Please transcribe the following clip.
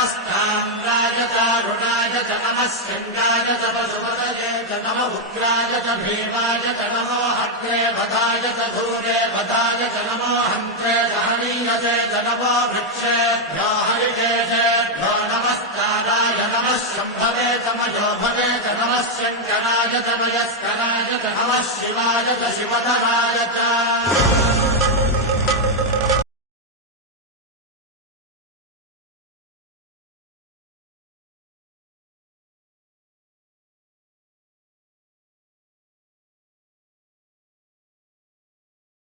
नमस्ताम्राय चारुणाय च नमः शङ्गाय च पशुपतये च नम उग्राय च भीमाय च नमो अग्रे भगाय च धूरे भगाय च नमो हन्त्रे दहनीयसे च नमो वृक्षेभ्यो हरिकेशेभ्यो नमस्काराय नमः शम्भवे च मयोभवे च नमः शङ्कराय च मयस्कराय च नमः शिवाय च शिवधराय च